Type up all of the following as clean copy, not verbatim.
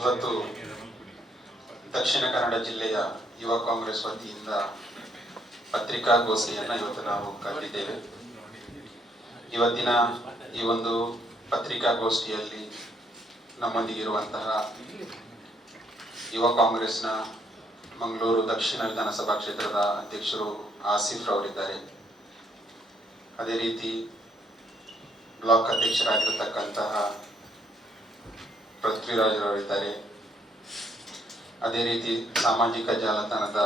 ಇವತ್ತು ದಕ್ಷಿಣ ಕನ್ನಡ ಜಿಲ್ಲೆಯ ಯುವ ಕಾಂಗ್ರೆಸ್ ವತಿಯಿಂದ ಪತ್ರಿಕಾಗೋಷ್ಠಿಯನ್ನು ಇವತ್ತು ನಾವು ಕರೆದಿದ್ದೇವೆ. ಇವತ್ತಿನ ಈ ಒಂದು ಪತ್ರಿಕಾಗೋಷ್ಠಿಯಲ್ಲಿ ನಮ್ಮೊಂದಿಗಿರುವಂತಹ ಯುವ ಕಾಂಗ್ರೆಸ್ನ ಮಂಗಳೂರು ದಕ್ಷಿಣ ವಿಧಾನಸಭಾ ಕ್ಷೇತ್ರದ ಅಧ್ಯಕ್ಷರು ಆಸಿಫ್ ರವರಿದ್ದಾರೆ. ಅದೇ ರೀತಿ ಬ್ಲಾಕ್ ಅಧ್ಯಕ್ಷರಾಗಿರತಕ್ಕಂತಹ ಪೃಥ್ವಿರಾಜ್ ರವರಿದ್ದಾರೆ. ಅದೇ ರೀತಿ ಸಾಮಾಜಿಕ ಜಾಲತಾಣದ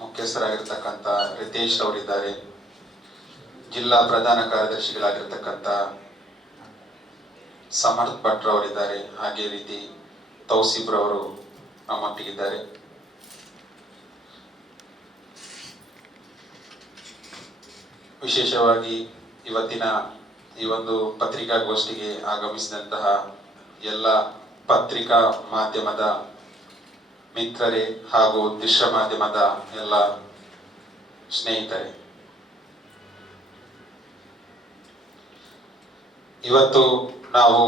ಮುಖ್ಯಸ್ಥರಾಗಿರ್ತಕ್ಕಂಥ ರಿತೇಶ್ ರವರಿದ್ದಾರೆ. ಜಿಲ್ಲಾ ಪ್ರಧಾನ ಕಾರ್ಯದರ್ಶಿಗಳಾಗಿರ್ತಕ್ಕಂಥ ಸಮರ್ಥ್ ಭಟ್ ರವರಿದ್ದಾರೆ. ಹಾಗೆ ರೀತಿ ತೌಸಿಫ್ ರವರು ನಮ್ಮೊಟ್ಟಿಗಿದ್ದಾರೆ. ವಿಶೇಷವಾಗಿ ಇವತ್ತಿನ ಈ ಒಂದು ಪತ್ರಿಕಾಗೋಷ್ಠಿಗೆ ಆಗಮಿಸಿದಂತಹ ಎಲ್ಲ ಪತ್ರಿಕಾ ಮಾಧ್ಯಮದ ಮಿತ್ರರೇ ಹಾಗೂ ದೃಶ್ಯ ಮಾಧ್ಯಮದ ಎಲ್ಲ ಸ್ನೇಹಿತರೆ, ಇವತ್ತು ನಾವು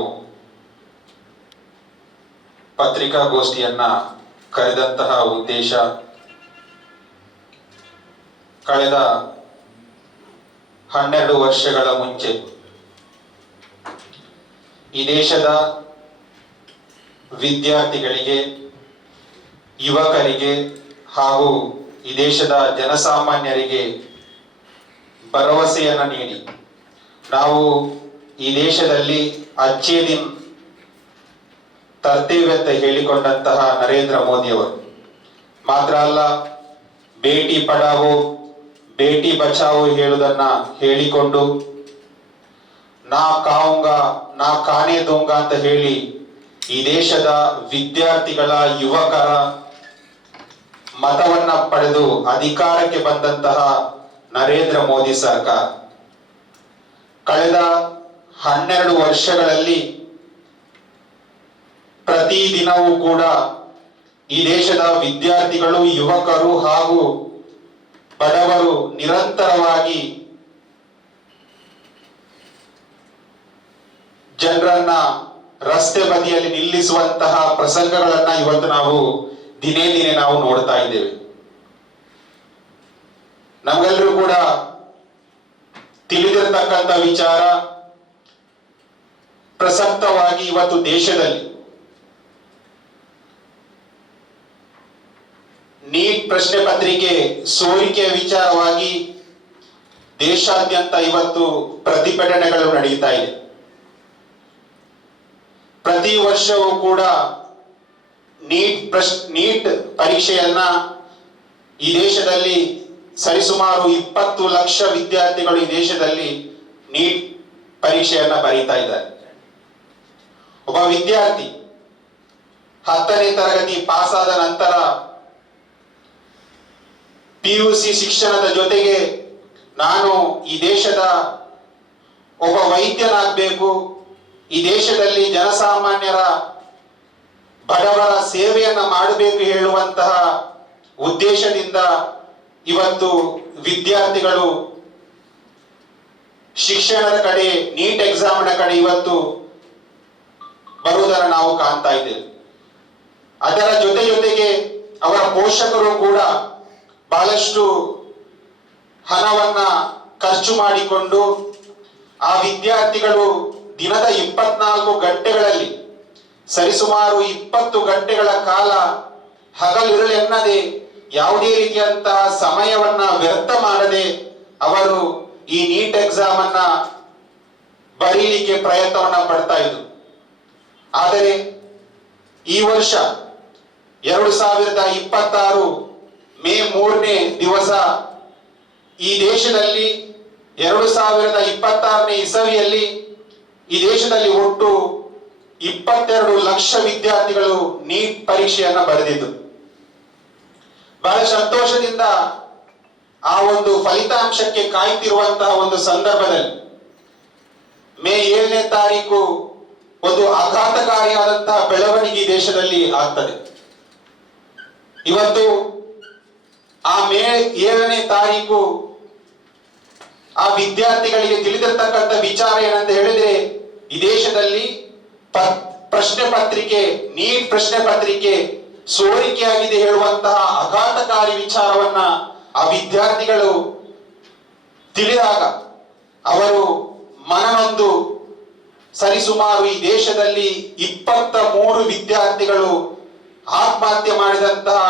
ಪತ್ರಿಕಾಗೋಷ್ಠಿಯನ್ನ ಕರೆದಂತಹ ಉದ್ದೇಶ, ಕಳೆದ 12 ವರ್ಷಗಳ ಮುಂಚೆ ಈ ದೇಶದ ವಿದ್ಯಾರ್ಥಿಗಳಿಗೆ, ಯುವಕರಿಗೆ ಹಾಗೂ ಈ ದೇಶದ ಜನಸಾಮಾನ್ಯರಿಗೆ ಭರವಸೆಯನ್ನು ನೀಡಿ ನಾವು ಈ ದೇಶದಲ್ಲಿ ಅಚ್ಚೇ ದಿನ್ ತರ್ತೇವೆ ಅಂತ ಹೇಳಿಕೊಂಡಂತಹ ನರೇಂದ್ರ ಮೋದಿಯವರು ಮಾತ್ರ ಅಲ್ಲ, ಬೇಟಿ ಪಡಾವೋ ಬೇಟಿ ಬಚಾವೋ ಹೇಳುವುದನ್ನ ಹೇಳಿಕೊಂಡು ನಾ ಕಾವುಂಗಾ ನಾ ಕಾನೇ ದೂಂಗಾ ಅಂತ ಹೇಳಿ ಈ ದೇಶದ ವಿದ್ಯಾರ್ಥಿಗಳ, ಯುವಕರ ಮತವನ್ನ ಪಡೆದು ಅಧಿಕಾರಕ್ಕೆ ಬಂದಂತಹ ನರೇಂದ್ರ ಮೋದಿ ಸರ್ಕಾರ ಕಳೆದ 12 ವರ್ಷಗಳಲ್ಲಿ ಪ್ರತಿದಿನವೂ ಕೂಡ ಈ ದೇಶದ ವಿದ್ಯಾರ್ಥಿಗಳು, ಯುವಕರು ಹಾಗೂ ಬಡವರು ನಿರಂತರವಾಗಿ ಜನರನ್ನ ರಸ್ತೆ ಬದಿಯಲ್ಲಿ ನಿಲ್ಲಿಸುವಂತಹ ಪ್ರಸಂಗಗಳನ್ನ ಇವತ್ತು ನಾವು ದಿನೇ ದಿನೇ ನಾವು ನೋಡ್ತಾ ಇದ್ದೇವೆ. ನಮಗೆಲ್ಲರೂ ಕೂಡ ತಿಳಿದಿರತಕ್ಕಂಥ ವಿಚಾರ, ಪ್ರಸಕ್ತವಾಗಿ ಇವತ್ತು ದೇಶದಲ್ಲಿ ನೀಟ್ ಪ್ರಶ್ನೆ ಪತ್ರಿಕೆ ಸೋರಿಕೆಯ ವಿಚಾರವಾಗಿ ದೇಶಾದ್ಯಂತ ಇವತ್ತು ಪ್ರತಿಭಟನೆಗಳು ನಡೆಯುತ್ತಾ ಇದೆ. ಪ್ರತಿ ವರ್ಷವೂ ಕೂಡ ನೀಟ್ ಪರೀಕ್ಷೆಯನ್ನ ಈ ದೇಶದಲ್ಲಿ ಸರಿಸುಮಾರು 20 ಲಕ್ಷ ವಿದ್ಯಾರ್ಥಿಗಳು ಈ ದೇಶದಲ್ಲಿ ನೀಟ್ ಪರೀಕ್ಷೆಯನ್ನ ಬರೀತಾ ಇದ್ದಾರೆ. ಒಬ್ಬ ವಿದ್ಯಾರ್ಥಿ 10ನೇ ತರಗತಿ ಪಾಸ್ ಆದ ನಂತರ PUC ಶಿಕ್ಷಣದ ಜೊತೆಗೆ ನಾನು ಈ ದೇಶದ ಒಬ್ಬ ವೈದ್ಯನಾಗಬೇಕು, ಈ ದೇಶದಲ್ಲಿ ಜನಸಾಮಾನ್ಯರ, ಬಡವರ ಸೇವೆಯನ್ನ ಮಾಡಬೇಕು ಹೇಳುವಂತಹ ಉದ್ದೇಶದಿಂದ ಇವತ್ತು ವಿದ್ಯಾರ್ಥಿಗಳು ಶಿಕ್ಷಣದ ಕಡೆ, ನೀಟ್ ಎಕ್ಸಾಮಿನ ಕಡೆ ಇವತ್ತು ಬರುವುದನ್ನು ನಾವು ಕಾಣ್ತಾ ಇದ್ದೇವೆ. ಅದರ ಜೊತೆಗೆ ಅವರ ಪೋಷಕರು ಕೂಡ ಬಹಳಷ್ಟು ಹಣವನ್ನ ಖರ್ಚು ಮಾಡಿಕೊಂಡು ಆ ವಿದ್ಯಾರ್ಥಿಗಳು ದಿನದ 24 ಗಂಟೆಗಳಲ್ಲಿ ಸರಿಸುಮಾರು 20 ಗಂಟೆಗಳ ಕಾಲ ಹಗಲಿರುಳೆನ್ನದೆ ಯಾವುದೇ ರೀತಿಯಂತಹ ಸಮಯವನ್ನ ವ್ಯರ್ಥ ಮಾಡದೆ ಅವರು ಈ ನೀಟ್ ಎಕ್ಸಾಮ್ ಅನ್ನ ಬರೀಲಿಕ್ಕೆ ಪ್ರಯತ್ನವನ್ನ ಪಡ್ತಾ ಇದ್ರು. ಆದರೆ ಈ ವರ್ಷ 2026 ಮೇ 3ನೇ ದಿವಸ ಈ ದೇಶದಲ್ಲಿ 2026ನೇ ಇಸವಿಯಲ್ಲಿ ಈ ದೇಶದಲ್ಲಿ ಒಟ್ಟು 22 ಲಕ್ಷ ವಿದ್ಯಾರ್ಥಿಗಳು ನೀಟ್ ಪರೀಕ್ಷೆಯನ್ನ ಬರೆದಿದ್ದು. ಬಹಳ ಸಂತೋಷದಿಂದ ಆ ಒಂದು ಫಲಿತಾಂಶಕ್ಕೆ ಕಾಯ್ತಿರುವಂತಹ ಒಂದು ಸಂದರ್ಭದಲ್ಲಿ ಮೇ 7ನೇ ತಾರೀಕು ಒಂದು ಆಘಾತಕಾರಿಯಾದಂತಹ ಬೆಳವಣಿಗೆ ಈ ದೇಶದಲ್ಲಿ ಆಗ್ತದೆ. ಇವತ್ತು ಆ ಮೇ 7ನೇ ತಾರೀಕು ಆ ವಿದ್ಯಾರ್ಥಿಗಳಿಗೆ ತಿಳಿದಿರ್ತಕ್ಕಂಥ ವಿಚಾರ ಏನಂತ ಹೇಳಿದ್ರೆ, ಈ ದೇಶದಲ್ಲಿ ಪ್ರಶ್ನೆ ಪತ್ರಿಕೆ, ನೀಟ್ ಪ್ರಶ್ನೆ ಪತ್ರಿಕೆ ಸೋರಿಕೆಯಾಗಿದೆ ಹೇಳುವಂತಹ ಆಘಾತಕಾರಿ ವಿಚಾರವನ್ನ ಆ ವಿದ್ಯಾರ್ಥಿಗಳು ತಿಳಿದಾಗ ಅವರು ಮನನೊಂದು ಸರಿಸುಮಾರು ಈ ದೇಶದಲ್ಲಿ 23 ವಿದ್ಯಾರ್ಥಿಗಳು ಆತ್ಮಹತ್ಯೆ ಮಾಡಿದಂತಹ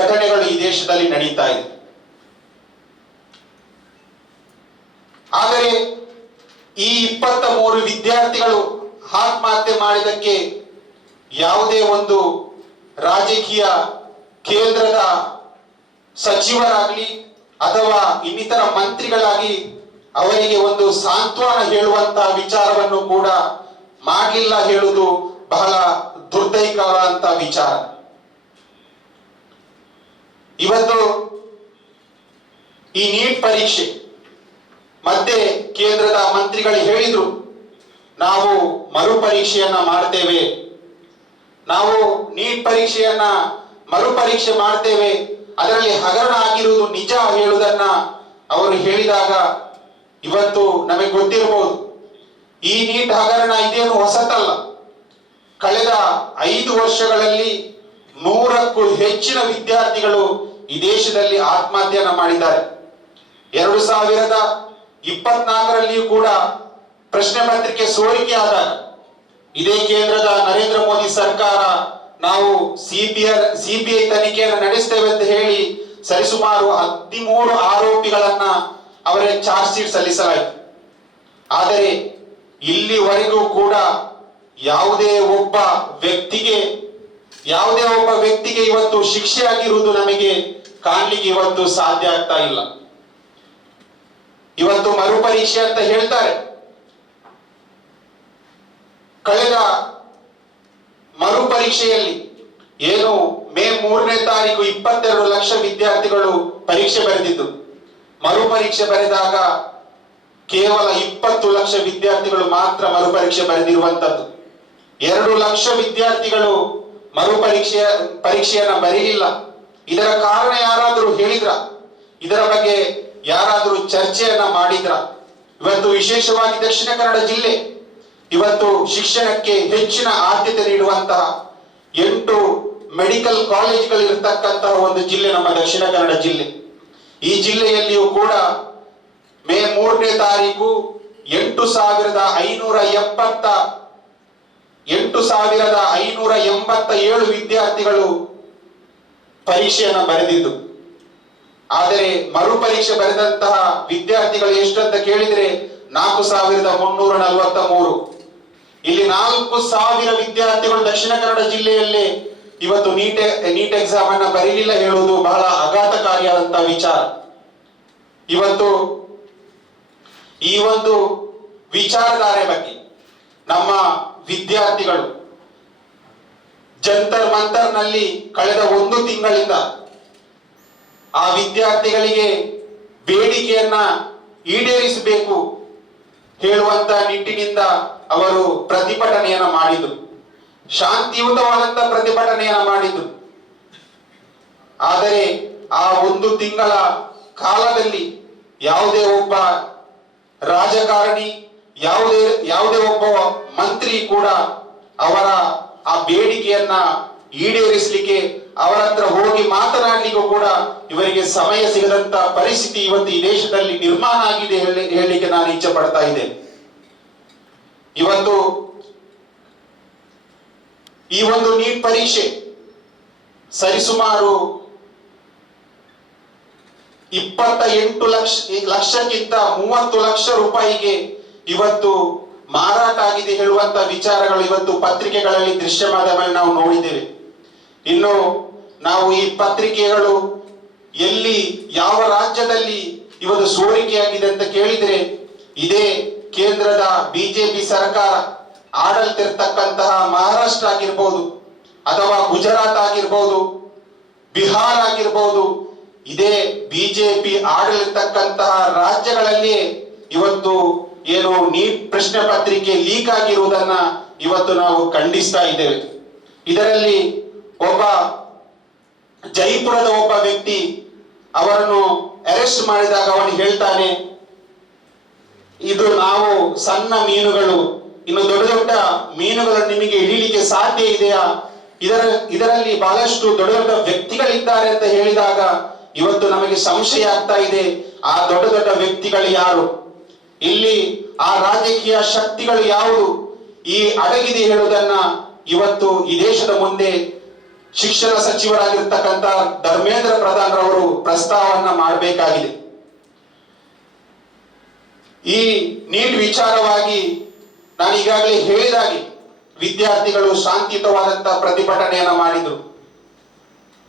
ಘಟನೆಗಳು ಈ ದೇಶದಲ್ಲಿ ನಡೀತಾ ಇದೆ. ಆದರೆ ಈ 23 ವಿದ್ಯಾರ್ಥಿಗಳು ಆತ್ಮಹತ್ಯೆ ಮಾಡಿದಕ್ಕೆ ಯಾವುದೇ ಒಂದು ರಾಜಕೀಯ ಕೇಂದ್ರದ ಸಚಿವರಾಗ್ಲಿ ಅಥವಾ ಇನ್ನಿತರ ಮಂತ್ರಿಗಳಾಗಿ ಅವರಿಗೆ ಒಂದು ಸಾಂತ್ವನ ಹೇಳುವಂತಹ ವಿಚಾರವನ್ನು ಕೂಡ ಮಾಡಲಿಲ್ಲ ಹೇಳುವುದು ಬಹಳ ದುರ್ದೈಕವಾದಂತ ವಿಚಾರ. ಇವತ್ತು ಈ ನೀಟ್ ಪರೀಕ್ಷೆ ಮತ್ತೆ ಕೇಂದ್ರದ ಮಂತ್ರಿಗಳು ಹೇಳಿದ್ರು, ನಾವು ಮರುಪರೀಕ್ಷೆಯನ್ನ ಮಾಡ್ತೇವೆ, ನಾವು ನೀಟ್ ಪರೀಕ್ಷೆಯನ್ನ ಮರುಪರೀಕ್ಷೆ ಮಾಡ್ತೇವೆ, ಅದರಲ್ಲಿ ಹಗರಣ ಆಗಿರುವುದು ನಿಜ ಹೇಳುವುದನ್ನ ಅವರು ಹೇಳಿದಾಗ ಇವತ್ತು ನಮಗೆ ಗೊತ್ತಿರಬಹುದು, ಈ ನೀಟ್ ಹಗರಣ ಇದೇನು ಹೊಸತಲ್ಲ. ಕಳೆದ 5 ವರ್ಷಗಳಲ್ಲಿ 100ಕ್ಕೂ ಹೆಚ್ಚಿನ ವಿದ್ಯಾರ್ಥಿಗಳು ಈ ದೇಶದಲ್ಲಿ ಆತ್ಮಹತ್ಯೆಯನ್ನ ಮಾಡಿದ್ದಾರೆ. 2024ರಲ್ಲಿಯೂ ಕೂಡ ಪ್ರಶ್ನೆ ಪತ್ರಿಕೆ ಸೋರಿಕೆ ಆದಾಗ ಇದೇ ಕೇಂದ್ರದ ನರೇಂದ್ರ ಮೋದಿ ಸರ್ಕಾರ ನಾವು ಸಿಬಿಐ ತನಿಖೆಯನ್ನು ನಡೆಸ್ತೇವೆ ಅಂತ ಹೇಳಿ ಸರಿಸುಮಾರು 13 ಆರೋಪಿಗಳನ್ನ ಅವರ ಚಾರ್ಜ್ ಶೀಟ್ ಸಲ್ಲಿಸಲಾಯಿತು. ಆದರೆ ಇಲ್ಲಿವರೆಗೂ ಕೂಡ ಯಾವುದೇ ಒಬ್ಬ ವ್ಯಕ್ತಿಗೆ ಇವತ್ತು ಶಿಕ್ಷೆ ಆಗಿರುವುದು ನಮಗೆ ಕಾಣಲಿಕ್ಕೆ ಇವತ್ತು ಸಾಧ್ಯ ಆಗ್ತಾ ಇಲ್ಲ. ಇವತ್ತು ಮರುಪರೀಕ್ಷೆ ಅಂತ ಹೇಳ್ತಾರೆ. ಕಳೆದ ಮರುಪರೀಕ್ಷೆಯಲ್ಲಿ ಏನು ಮೇ 3ನೇ ತಾರೀಕು 22 ಲಕ್ಷ ವಿದ್ಯಾರ್ಥಿಗಳು ಪರೀಕ್ಷೆ ಬರೆದಿದ್ದು, ಮರುಪರೀಕ್ಷೆ ಬರೆದಾಗ ಕೇವಲ 20 ಲಕ್ಷ ವಿದ್ಯಾರ್ಥಿಗಳು ಮಾತ್ರ ಮರುಪರೀಕ್ಷೆ ಬರೆದಿರುವಂತದ್ದು. 2 ಲಕ್ಷ ವಿದ್ಯಾರ್ಥಿಗಳು ಪರೀಕ್ಷೆಯನ್ನ ಬರೀಲಿಲ್ಲ. ಇದರ ಕಾರಣ ಯಾರಾದರೂ ಹೇಳಿದ್ರ? ಇದರ ಬಗ್ಗೆ ಯಾರಾದರೂ ಚರ್ಚೆಯನ್ನ ಮಾಡಿದ್ರ? ಇವತ್ತು ವಿಶೇಷವಾಗಿ ದಕ್ಷಿಣ ಕನ್ನಡ ಜಿಲ್ಲೆ ಇವತ್ತು ಶಿಕ್ಷಣಕ್ಕೆ ಹೆಚ್ಚಿನ ಆದ್ಯತೆ ನೀಡುವಂತಹ 8 ಮೆಡಿಕಲ್ ಕಾಲೇಜುಗಳು ಇರತಕ್ಕಂತಹ ಒಂದು ಜಿಲ್ಲೆ ನಮ್ಮ ದಕ್ಷಿಣ ಕನ್ನಡ ಜಿಲ್ಲೆ. ಈ ಜಿಲ್ಲೆಯಲ್ಲಿಯೂ ಕೂಡ ಮೇ 3ನೇ ತಾರೀಕು 8,587 ವಿದ್ಯಾರ್ಥಿಗಳು ಪರೀಕ್ಷೆಯನ್ನು ಬರೆದಿದ್ದು. ಆದರೆ ಮರುಪರೀಕ್ಷೆ ಬರೆದಂತಹ ವಿದ್ಯಾರ್ಥಿಗಳು ಎಷ್ಟಂತ ಕೇಳಿದ್ರೆ 4,343. ಇಲ್ಲಿ 4,000 ವಿದ್ಯಾರ್ಥಿಗಳು ದಕ್ಷಿಣ ಕನ್ನಡ ಜಿಲ್ಲೆಯಲ್ಲೇ ಇವತ್ತು ನೀಟ್ ಎಕ್ಸಾಮ್ ಅನ್ನ ಬರೀಲಿಲ್ಲ ಹೇಳುವುದು ಬಹಳ ಆಘಾತಕಾರಿಯಾದಂತಹ ವಿಚಾರ. ಇವತ್ತು ಈ ಒಂದು ವಿಚಾರಧಾರೆ ಬಗ್ಗೆ ನಮ್ಮ ವಿದ್ಯಾರ್ಥಿಗಳು ಜಂತರ್ ಮಂತರ್ ನಲ್ಲಿ ಕಳೆದ 1 ತಿಂಗಳಿಂದ ಆ ವಿದ್ಯಾರ್ಥಿಗಳಿಗೆ ಬೇಡಿಕೆಯನ್ನ ಈಡೇರಿಸಬೇಕು ಹೇಳುವಂತ ನಿಟ್ಟಿನಿಂದ ಅವರು ಪ್ರತಿಭಟನೆಯನ್ನ ಮಾಡಿದ್ರು, ಶಾಂತಿಯುತವಾದಂತ ಪ್ರತಿಭಟನೆಯನ್ನ ಮಾಡಿದ್ರು. ಆದರೆ ಆ 1 ತಿಂಗಳ ಕಾಲದಲ್ಲಿ ಯಾವುದೇ ಒಬ್ಬ ರಾಜಕಾರಣಿ, ಯಾವುದೇ ಒಬ್ಬ ಮಂತ್ರಿ ಕೂಡ ಅವರ ಆ ಬೇಡಿಕೆಯನ್ನ ಈಡೇರಿಸಲಿಕ್ಕೆ ಅವರ ಹತ್ರ ಹೋಗಿ ಮಾತನಾಡಲಿಕ್ಕೂ ಕೂಡ ಇವರಿಗೆ ಸಮಯ ಸಿಗದಂತ ಪರಿಸ್ಥಿತಿ ಇವತ್ತು ಈ ದೇಶದಲ್ಲಿ ನಿರ್ಮಾಣ ಆಗಿದೆ ಹೇಳಲಿಕ್ಕೆ ನಾನು ಇಚ್ಛೆ ಪಡ್ತಾ ಇದ್ದೇನೆ. ಇವತ್ತು ಈ ಒಂದು ನೀಟ್ ಪರೀಕ್ಷೆ ಸರಿಸುಮಾರು 28 ಲಕ್ಷಕ್ಕಿಂತ 30 ಲಕ್ಷ ರೂಪಾಯಿಗೆ ಇವತ್ತು ಮಾರಾಟ ಆಗಿದೆ ಹೇಳುವಂತ ವಿಚಾರಗಳು ಇವತ್ತು ಪತ್ರಿಕೆಗಳಲ್ಲಿ ದೃಶ್ಯ ಮಾಧ್ಯಮದಲ್ಲಿ ನಾವು ನೋಡಿದ್ದೇವೆ. ಇನ್ನು ನಾವು ಈ ಪತ್ರಿಕೆಗಳು ಎಲ್ಲಿ ಯಾವ ರಾಜ್ಯದಲ್ಲಿ ಇವತ್ತು ಸೋರಿಕೆಯಾಗಿದೆ ಅಂತ ಕೇಳಿದ್ರೆ ಇದೇ ಕೇಂದ್ರದ ಬಿಜೆಪಿ ಸರ್ಕಾರ ಆಡಳಿತ ಇರ್ತಕ್ಕಂತಹ ಮಹಾರಾಷ್ಟ್ರ ಆಗಿರ್ಬೋದು ಅಥವಾ ಗುಜರಾತ್ ಆಗಿರ್ಬೋದು, ಬಿಹಾರ ಆಗಿರ್ಬೋದು, ಇದೇ ಬಿಜೆಪಿ ಆಡಳಿತಕ್ಕಂತಹ ರಾಜ್ಯಗಳಲ್ಲಿ ಇವತ್ತು ಏನು ನೀಟ್ ಪ್ರಶ್ನೆ ಪತ್ರಿಕೆ ಲೀಕ್ ಆಗಿರುವುದನ್ನ ಇವತ್ತು ನಾವು ಖಂಡಿಸ್ತಾ ಇದ್ದೇವೆ. ಇದರಲ್ಲಿ ಒಬ್ಬ ಜೈಪುರದ ಒಬ್ಬ ವ್ಯಕ್ತಿ ಅವರನ್ನು ಅರೆಸ್ಟ್ ಮಾಡಿದಾಗ ಅವನು ಹೇಳ್ತಾನೆ, ಇದು ನಾವು ಸಣ್ಣ ಮೀನುಗಳು, ಇನ್ನು ದೊಡ್ಡ ದೊಡ್ಡ ಮೀನುಗಳು ನಿಮಗೆ ಹಿಡಿಯಲಿಕ್ಕೆ ಸಾಧ್ಯ ಇದೆಯಾ? ಇದರಲ್ಲಿ ಬಹಳಷ್ಟು ದೊಡ್ಡ ದೊಡ್ಡ ವ್ಯಕ್ತಿಗಳಿದ್ದಾರೆ ಅಂತ ಹೇಳಿದಾಗ ಇವತ್ತು ನಮಗೆ ಸಂಶಯ ಆಗ್ತಾ ಇದೆ. ಆ ದೊಡ್ಡ ದೊಡ್ಡ ವ್ಯಕ್ತಿಗಳು ಯಾರು? ಇಲ್ಲಿ ಆ ರಾಜಕೀಯ ಶಕ್ತಿಗಳು ಯಾವುದು ಈ ಅಡಗಿದೆ ಹೇಳುವುದನ್ನ ಇವತ್ತು ಈ ದೇಶದ ಮುಂದೆ ಶಿಕ್ಷಣ ಸಚಿವರಾಗಿರ್ತಕ್ಕಂಥ ಧರ್ಮೇಂದ್ರ ಪ್ರಧಾನ್ ರವರು ಪ್ರಸ್ತಾವವನ್ನ ಮಾಡಬೇಕಾಗಿದೆ. ಈ ನೀಟ್ ವಿಚಾರವಾಗಿ ನಾನು ಈಗಾಗಲೇ ಹೇಳಿದಾಗೆ ವಿದ್ಯಾರ್ಥಿಗಳು ಶಾಂತಿಯುತವಾದಂತಹ ಪ್ರತಿಭಟನೆಯನ್ನ ಮಾಡಿದ್ರು.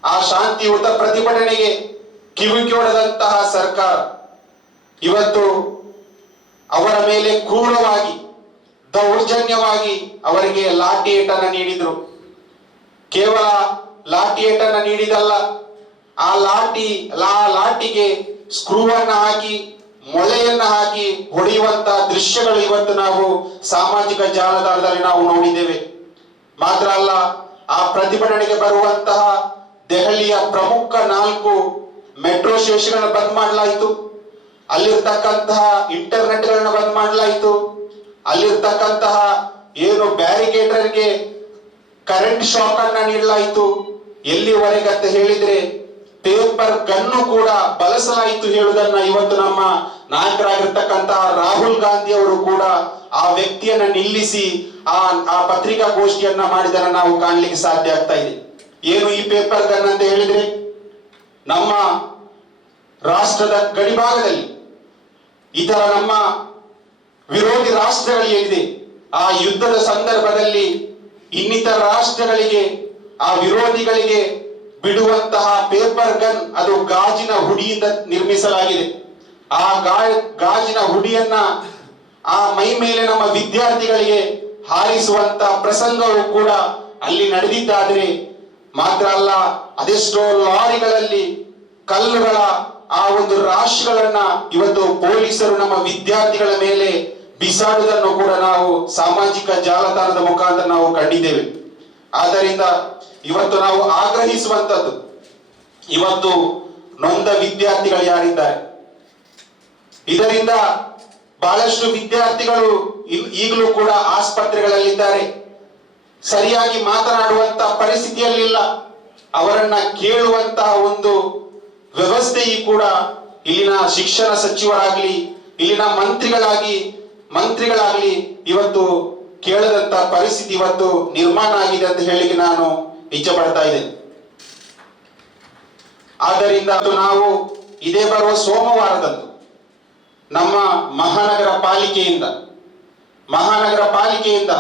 ಆ ಶಾಂತಿಯುತ ಪ್ರತಿಭಟನೆಗೆ ಕಿವಿಗೊಡದಂತಹ ಸರ್ಕಾರ ಇವತ್ತು ಅವರ ಮೇಲೆ ಕ್ರೂರವಾಗಿ ದೌರ್ಜನ್ಯವಾಗಿ ಅವರಿಗೆ ಲಾಠಿ ಏಟನ್ನ ನೀಡಿದ್ರು. ಕೇವಲ ಲಾಠಿ ಏಟನ್ನ ನೀಡಿದಲ್ಲ, ಆ ಲಾಠಿಗೆ ಸ್ಕ್ರೂವನ್ನ ಹಾಕಿ ಮೊಳೆಯನ್ನ ಹಾಕಿ ಹೊಡೆಯುವಂತಹ ದೃಶ್ಯಗಳು ಇವತ್ತು ನಾವು ಸಾಮಾಜಿಕ ಜಾಲತಾಣದಲ್ಲಿ ನಾವು ನೋಡಿದ್ದೇವೆ. ಮಾತ್ರ ಅಲ್ಲ, ಆ ಪ್ರತಿಭಟನೆಗೆ ಬರುವಂತಹ ದೆಹಲಿಯ ಪ್ರಮುಖ 4 ಮೆಟ್ರೋ ಸ್ಟೇಷನ್ ಬಂದ್ ಮಾಡಲಾಯಿತು. ಅಲ್ಲಿರ್ತಕ್ಕಂತಹ ಇಂಟರ್ನೆಟ್ ಗಳನ್ನ ಬಂದ್ ಮಾಡಲಾಯಿತು. ಅಲ್ಲಿರ್ತಕ್ಕಂತಹ ಏನು ಬ್ಯಾರಿಕೇಡರ್ಗೆ ಕರೆಂಟ್ ಶಾಕ್ ಅನ್ನ ನೀಡಲಾಯಿತು. ಎಲ್ಲಿವರೆಗೆ ಅಂತ ಹೇಳಿದ್ರೆ ಪೇಪರ್ ಗನ್ನು ಕೂಡ ಬಳಸಲಾಯಿತು ಹೇಳುವುದನ್ನ ಇವತ್ತು ನಮ್ಮ ನಾಯಕರಾಗಿರ್ತಕ್ಕಂತಹ ರಾಹುಲ್ ಗಾಂಧಿ ಅವರು ಕೂಡ ಆ ವ್ಯಕ್ತಿಯನ್ನ ನಿಲ್ಲಿಸಿ ಆ ಪತ್ರಿಕಾಗೋಷ್ಠಿಯನ್ನ ಮಾಡಿದನ್ನ ನಾವು ಕಾಣಲಿಕ್ಕೆ ಸಾಧ್ಯ ಆಗ್ತಾ ಇದೆ. ಏನು ಈ ಪೇಪರ್ ಗನ್ ಅಂತ ಹೇಳಿದ್ರೆ, ನಮ್ಮ ರಾಷ್ಟ್ರದ ಗಡಿಭಾಗದಲ್ಲಿ ಇತರ ನಮ್ಮ ವಿರೋಧಿ ರಾಷ್ಟ್ರಗಳು ಏನಿದೆ, ಆ ಯುದ್ಧದ ಸಂದರ್ಭದಲ್ಲಿ ಇನ್ನಿತರ ರಾಷ್ಟ್ರಗಳಿಗೆ ಆ ವಿರೋಧಿಗಳಿಗೆ ಬಿಡುವಂತಹ ಪೇಪರ್ ಗನ್ ಅದು ಗಾಜಿನ ಹುಡಿಯಿಂದ ನಿರ್ಮಿಸಲಾಗಿದೆ. ಆ ಗಾಜಿನ ಹುಡಿಯನ್ನ ಆ ಮೈ ಮೇಲೆ ನಮ್ಮ ವಿದ್ಯಾರ್ಥಿಗಳಿಗೆ ಹಾರಿಸುವಂತ ಪ್ರಸಂಗವು ಕೂಡ ಅಲ್ಲಿ ನಡೆದಿದ್ದಾದ್ರೆ ಮಾತ್ರ ಅಲ್ಲ, ಅದೆಷ್ಟೋ ಲಾರಿಗಳಲ್ಲಿ ಕಲ್ಲುಗಳ ಆ ಒಂದು ರಾಶಿಗಳನ್ನ ಇವತ್ತು ಪೊಲೀಸರು ನಮ್ಮ ವಿದ್ಯಾರ್ಥಿಗಳ ಮೇಲೆ ಬಿಸಾಡುವುದನ್ನು ಕೂಡ ನಾವು ಸಾಮಾಜಿಕ ಜಾಲತಾಣದ ಮುಖಾಂತರ ನಾವು ಕಂಡಿದ್ದೇವೆ. ಆದ್ದರಿಂದ ಇವತ್ತು ನಾವು ಆಗ್ರಹಿಸುವಂತದ್ದು, ಇವತ್ತು ನೊಂದ ವಿದ್ಯಾರ್ಥಿಗಳು ಯಾರಿದ್ದಾರೆ, ಇದರಿಂದ ಬಹಳಷ್ಟು ವಿದ್ಯಾರ್ಥಿಗಳು ಈಗಲೂ ಕೂಡ ಆಸ್ಪತ್ರೆಗಳಲ್ಲಿದ್ದಾರೆ. ಸರಿಯಾಗಿ ಮಾತನಾಡುವಂತ ಪರಿಸ್ಥಿತಿಯಲ್ಲಿಲ್ಲ. ಅವರನ್ನ ಕೇಳುವಂತಹ ಒಂದು ವ್ಯವಸ್ಥೆಯೂ ಕೂಡ ಇಲ್ಲಿನ ಶಿಕ್ಷಣ ಸಚಿವರಾಗ್ಲಿ, ಇಲ್ಲಿನ ಮಂತ್ರಿಗಳಾಗ್ಲಿ ಇವತ್ತು ಕೇಳದಂತ ಪರಿಸ್ಥಿತಿ ಇವತ್ತು ನಿರ್ಮಾಣ ಆಗಿದೆ ಅಂತ ಹೇಳಿಕ್ಕೆ ನಾನು ಇಚ್ಛೆ ಪಡ್ತಾ ಇದ್ದೇನೆ. ಆದ್ದರಿಂದ ನಾವು ಇದೇ ಬರುವ ಸೋಮವಾರದಂದು ನಮ್ಮ ಮಹಾನಗರ ಪಾಲಿಕೆಯಿಂದ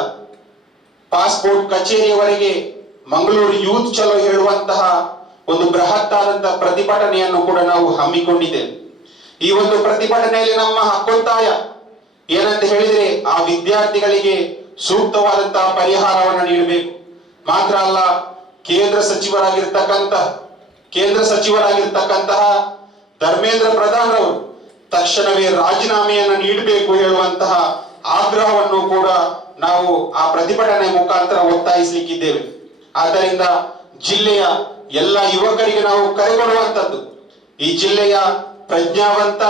ಪಾಸ್ಪೋರ್ಟ್ ಕಚೇರಿಯವರೆಗೆ ಮಂಗಳೂರು ಯೂತ್ ಚಲೋ ಹೇಳುವಂತಹ ಒಂದು ಬೃಹತ್ ಆದಂತಹ ಪ್ರತಿಭಟನೆಯನ್ನು ಕೂಡ ನಾವು ಹಮ್ಮಿಕೊಂಡಿದ್ದೇವೆ. ಈ ಒಂದು ಪ್ರತಿಭಟನೆಯಲ್ಲಿ ನಮ್ಮ ಹಕ್ಕೊತ್ತಾಯ ಏನಂತ ಹೇಳಿದ್ರೆ, ಆ ವಿದ್ಯಾರ್ಥಿಗಳಿಗೆ ಸೂಕ್ತವಾದಂತಹ ಪರಿಹಾರವನ್ನು ನೀಡಬೇಕು. ಮಾತ್ರ ಅಲ್ಲ, ಕೇಂದ್ರ ಸಚಿವರಾಗಿರ್ತಕ್ಕಂತಹ ಧರ್ಮೇಂದ್ರ ಪ್ರಧಾನ್ ಅವರು ತಕ್ಷಣವೇ ರಾಜೀನಾಮೆಯನ್ನು ನೀಡಬೇಕು ಹೇಳುವಂತಹ ಆಗ್ರಹವನ್ನು ಕೂಡ ನಾವು ಆ ಪ್ರತಿಭಟನೆ ಮುಖಾಂತರ ಒತ್ತಾಯಿಸಲಿಕ್ಕಿದ್ದೇವೆ. ಆದ್ದರಿಂದ ಜಿಲ್ಲೆಯ ಎಲ್ಲ ಯುವಕರಿಗೆ ನಾವು ಕರೆಗೊಳ್ಳುವಂತದ್ದು, ಈ ಜಿಲ್ಲೆಯ ಪ್ರಜ್ಞಾವಂತ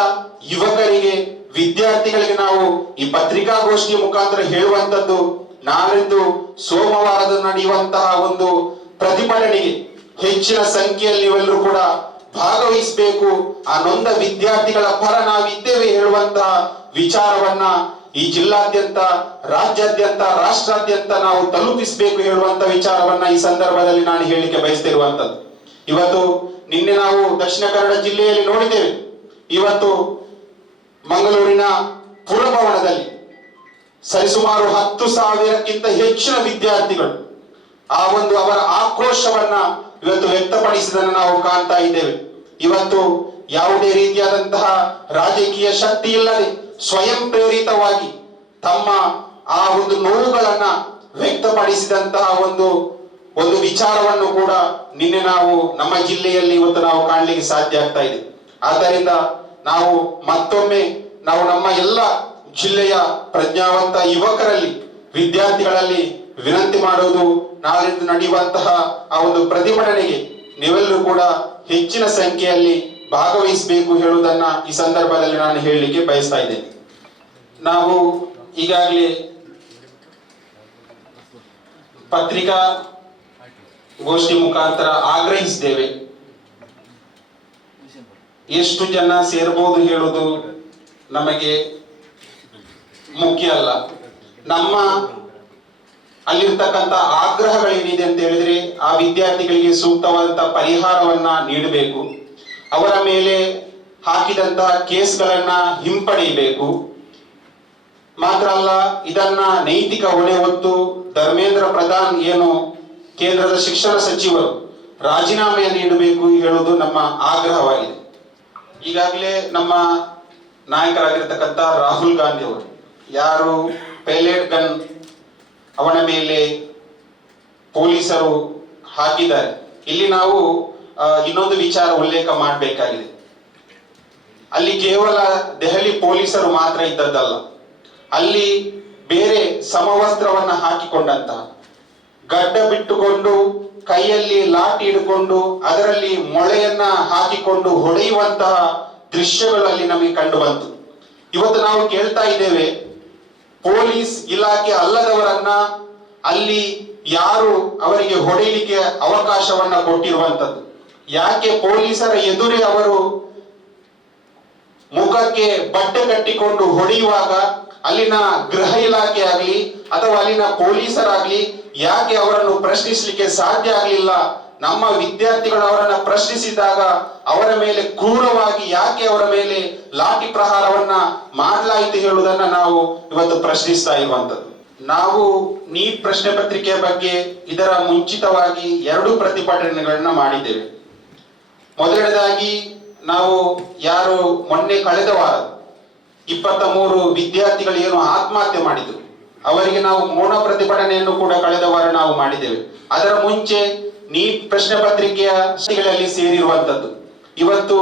ಯುವಕರಿಗೆ, ವಿದ್ಯಾರ್ಥಿಗಳಿಗೆ ನಾವು ಈ ಪತ್ರಿಕಾಗೋಷ್ಠಿಯ ಮುಖಾಂತರ ಹೇಳುವಂತದ್ದು, ನಾಳಿದ್ದು ಸೋಮವಾರದ ನಡೆಯುವಂತಹ ಒಂದು ಪ್ರತಿಭಟನೆಗೆ ಹೆಚ್ಚಿನ ಸಂಖ್ಯೆಯಲ್ಲಿ ನೀವೆಲ್ಲರೂ ಕೂಡ ಭಾಗವಹಿಸಬೇಕು. ಆ ನೊಂದ ವಿದ್ಯಾರ್ಥಿಗಳ ಪರ ನಾವಿದ್ದೇವೆ ಹೇಳುವಂತಹ ವಿಚಾರವನ್ನ ಈ ಜಿಲ್ಲಾದ್ಯಂತ, ರಾಜ್ಯಾದ್ಯಂತ, ರಾಷ್ಟ್ರಾದ್ಯಂತ ನಾವು ತಲುಪಿಸಬೇಕು ಹೇಳುವಂತ ವಿಚಾರವನ್ನ ಈ ಸಂದರ್ಭದಲ್ಲಿ ನಾನು ಹೇಳಿಕೆ ಬಯಸ್ತಿರುವಂತದ್ದು. ಇವತ್ತು ನಿನ್ನೆ ನಾವು ದಕ್ಷಿಣ ಕನ್ನಡ ಜಿಲ್ಲೆಯಲ್ಲಿ ನೋಡಿದ್ದೇವೆ. ಇವತ್ತು ಮಂಗಳೂರಿನ ಪುರಭವನದಲ್ಲಿ ಸರಿಸುಮಾರು 10,000ಕ್ಕಿಂತ ಹೆಚ್ಚಿನ ವಿದ್ಯಾರ್ಥಿಗಳು ಆ ಒಂದು ಅವರ ಆಕ್ರೋಶವನ್ನ ಇವತ್ತು ವ್ಯಕ್ತಪಡಿಸಿದನ್ನು ನಾವು ಕಾಣ್ತಾ ಇದ್ದೇವೆ. ಇವತ್ತು ಯಾವುದೇ ರೀತಿಯಾದಂತಹ ರಾಜಕೀಯ ಶಕ್ತಿ ಇಲ್ಲದೆ ಸ್ವಯಂ ಪ್ರೇರಿತವಾಗಿ ತಮ್ಮ ಆ ಒಂದು ನೋವುಗಳನ್ನ ವ್ಯಕ್ತಪಡಿಸಿದಂತಹ ಒಂದು ವಿಚಾರವನ್ನು ಕೂಡ ನಿನ್ನೆ ನಾವು ನಮ್ಮ ಜಿಲ್ಲೆಯಲ್ಲಿ ಇವತ್ತು ನಾವು ಕಾಣಲಿಕ್ಕೆ ಸಾಧ್ಯ ಆಗ್ತಾ ಇದೆ. ಆದ್ದರಿಂದ ನಾವು ಮತ್ತೊಮ್ಮೆ ನಮ್ಮ ಎಲ್ಲ ಜಿಲ್ಲೆಯ ಪ್ರಜ್ಞಾವಂತ ಯುವಕರಲ್ಲಿ, ವಿದ್ಯಾರ್ಥಿಗಳಲ್ಲಿ ವಿನಂತಿ ಮಾಡುವುದು, ನಾಳೆ ನಡೆಯುವಂತಹ ಆ ಒಂದು ಪ್ರತಿಭಟನೆಗೆ ನೀವೆಲ್ಲರೂ ಕೂಡ ಹೆಚ್ಚಿನ ಸಂಖ್ಯೆಯಲ್ಲಿ ಭಾಗವಹಿಸಬೇಕು ಹೇಳುವುದನ್ನ ಈ ಸಂದರ್ಭದಲ್ಲಿ ನಾನು ಹೇಳಲಿಕ್ಕೆ ಬಯಸ್ತಾ ಇದ್ದೇನೆ. ನಾವು ಈಗಾಗಲೇ ಪತ್ರಿಕಾ ಗೋಷ್ಠಿ ಮುಖಾಂತರ ಆಗ್ರಹಿಸಿದ್ದೇವೆ. ಎಷ್ಟು ಜನ ಸೇರ್ಬೋದು ಹೇಳುವುದು ನಮಗೆ ಮುಖ್ಯ ಅಲ್ಲ. ನಮ್ಮ ಅಲ್ಲಿರ್ತಕ್ಕಂಥ ಆಗ್ರಹಗಳೇನಿದೆ ಅಂತ ಹೇಳಿದ್ರೆ ಆ ವಿದ್ಯಾರ್ಥಿಗಳಿಗೆ ಸೂಕ್ತವಾದಂತಹ ಪರಿಹಾರವನ್ನ ನೀಡಬೇಕು. ಅವರ ಮೇಲೆ ಹಾಕಿದಂತಹ ಕೇಸ್ಗಳನ್ನ ಹಿಂಪಡೆಯಬೇಕು. ಮಾತ್ರ ಅಲ್ಲ, ಇದನ್ನ ನೈತಿಕ ಹೊಣೆ ಹೊತ್ತು ಧರ್ಮೇಂದ್ರ ಪ್ರಧಾನ್ ಏನು ಕೇಂದ್ರದ ಶಿಕ್ಷಣ ಸಚಿವರು ರಾಜೀನಾಮೆ ನೀಡಬೇಕು ಹೇಳುವುದು ನಮ್ಮ ಆಗ್ರಹವಾಗಿದೆ. ಈಗಾಗಲೇ ನಮ್ಮ ನಾಯಕರಾಗಿರ್ತಕ್ಕಂಥ ರಾಹುಲ್ ಗಾಂಧಿ ಅವರು ಯಾರು ಪೈಲಟ್ ಗನ್ ಅವನ ಮೇಲೆ ಪೊಲೀಸರು ಹಾಕಿದ್ದಾರೆ. ಇಲ್ಲಿ ನಾವು ಇನ್ನೊಂದು ವಿಚಾರ ಉಲ್ಲೇಖ ಮಾಡಬೇಕಾಗಿದೆ. ಅಲ್ಲಿ ಕೇವಲ ದೆಹಲಿ ಪೊಲೀಸರು ಮಾತ್ರ ಇದ್ದದ್ದಲ್ಲ, ಅಲ್ಲಿ ಬೇರೆ ಸಮವಸ್ತ್ರವನ್ನ ಹಾಕಿಕೊಂಡಂತಹ, ಗಡ್ಡ ಬಿಟ್ಟುಕೊಂಡು ಕೈಯಲ್ಲಿ ಲಾಠಿ ಹಿಡ್ಕೊಂಡು ಅದರಲ್ಲಿ ಮೊಳೆಯನ್ನ ಹಾಕಿಕೊಂಡು ಹೊಡೆಯುವಂತಹ ದೃಶ್ಯಗಳು ಅಲ್ಲಿ ನಮಗೆ ಕಂಡು ಬಂತು. ಇವತ್ತು ನಾವು ಕೇಳ್ತಾ ಇದ್ದೇವೆ, ಪೊಲೀಸ್ ಇಲಾಖೆ ಅಲ್ಲದವರನ್ನ ಅಲ್ಲಿ ಯಾರು ಅವರಿಗೆ ಹೊಡೆಯಲಿಕ್ಕೆ ಅವಕಾಶವನ್ನ ಕೊಟ್ಟಿರುವಂತದ್ದು? ಯಾಕೆ ಪೊಲೀಸರ ಎದುರೇ ಅವರು ಮುಖಕ್ಕೆ ಬಟ್ಟೆ ಕಟ್ಟಿಕೊಂಡು ಹೊಡೆಯುವಾಗ ಅಲ್ಲಿನ ಗೃಹ ಇಲಾಖೆ ಆಗಲಿ ಅಥವಾ ಅಲ್ಲಿನ ಪೊಲೀಸರಾಗ್ಲಿ ಯಾಕೆ ಅವರನ್ನು ಪ್ರಶ್ನಿಸಲಿಕ್ಕೆ ಸಾಧ್ಯ ಆಗಲಿಲ್ಲ? ನಮ್ಮ ವಿದ್ಯಾರ್ಥಿಗಳು ಅವರನ್ನ ಪ್ರಶ್ನಿಸಿದಾಗ ಅವರ ಮೇಲೆ ಕ್ರೂರವಾಗಿ ಯಾಕೆ ಅವರ ಮೇಲೆ ಲಾಠಿ ಪ್ರಹಾರವನ್ನ ಮಾಡಲಾಯಿತು ಹೇಳುವುದನ್ನ ನಾವು ಇವತ್ತು ಪ್ರಶ್ನಿಸ್ತಾ ಇರುವಂತದ್ದು. ನಾವು ನೀಟ್ ಪ್ರಶ್ನೆ ಪತ್ರಿಕೆಯ ಬಗ್ಗೆ ಇದರ ಮುಂಚಿತವಾಗಿ 2 ಪ್ರತಿಭಟನೆಗಳನ್ನ ಮಾಡಿದ್ದೇವೆ. ಮೊದಲನೇದಾಗಿ ನಾವು ಯಾರು ಮೊನ್ನೆ ಕಳೆದ ವಾರ 23 ವಿದ್ಯಾರ್ಥಿಗಳು ಏನು ಆತ್ಮಹತ್ಯೆ ಮಾಡಿದ್ರು ಅವರಿಗೆ ನಾವು ಮೌನ ಪ್ರತಿಭಟನೆಯನ್ನು ಕೂಡ ಕಳೆದ ವಾರ ನಾವು ಮಾಡಿದ್ದೇವೆ. ಅದರ ಮುಂಚೆ ನೀಟ್ ಪ್ರಶ್ನೆ ಪತ್ರಿಕೆಯ ಗಳಲ್ಲಿ ಸೇರಿರುವಂತದ್ದು. ಇವತ್ತು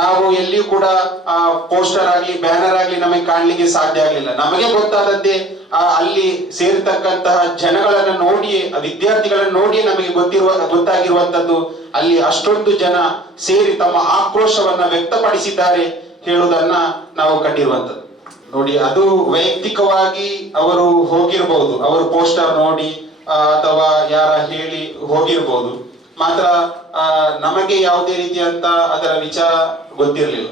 ನಾವು ಎಲ್ಲಿಯೂ ಕೂಡ ಪೋಸ್ಟರ್ ಆಗ್ಲಿ ಬ್ಯಾನರ್ ಆಗ್ಲಿ ನಮಗೆ ಕಾಣಲಿಕ್ಕೆ ಸಾಧ್ಯ ಆಗಲಿಲ್ಲ. ನಮಗೆ ಗೊತ್ತಾದದ್ದೇ ಅಲ್ಲಿ ಸೇರಿರ್ತಕ್ಕಂತಹ ಜನಗಳನ್ನ ನೋಡಿಯೇ, ವಿದ್ಯಾರ್ಥಿಗಳನ್ನ ನೋಡಿಯೇ ನಮಗೆ ಗೊತ್ತಾಗಿರುವಂತದ್ದು ಅಲ್ಲಿ ಅಷ್ಟೊಂದು ಜನ ಸೇರಿ ತಮ್ಮ ಆಕ್ರೋಶವನ್ನ ವ್ಯಕ್ತಪಡಿಸಿದ್ದಾರೆ ಹೇಳುವುದನ್ನ ನಾವು ಕಂಡಿರುವಂತದ್ದು. ನೋಡಿ, ಅದು ವೈಯಕ್ತಿಕವಾಗಿ ಅವರು ಹೋಗಿರಬಹುದು, ಅವರು ಪೋಸ್ಟರ್ ನೋಡಿ ಅಥವಾ ಯಾರ ಹೇಳಿ ಹೋಗಿರ್ಬೋದು. ಮಾತ್ರ ನಮಗೆ ಯಾವುದೇ ರೀತಿಯಂತ ಅದರ ವಿಚಾರ ಗೊತ್ತಿರಲಿಲ್ಲ.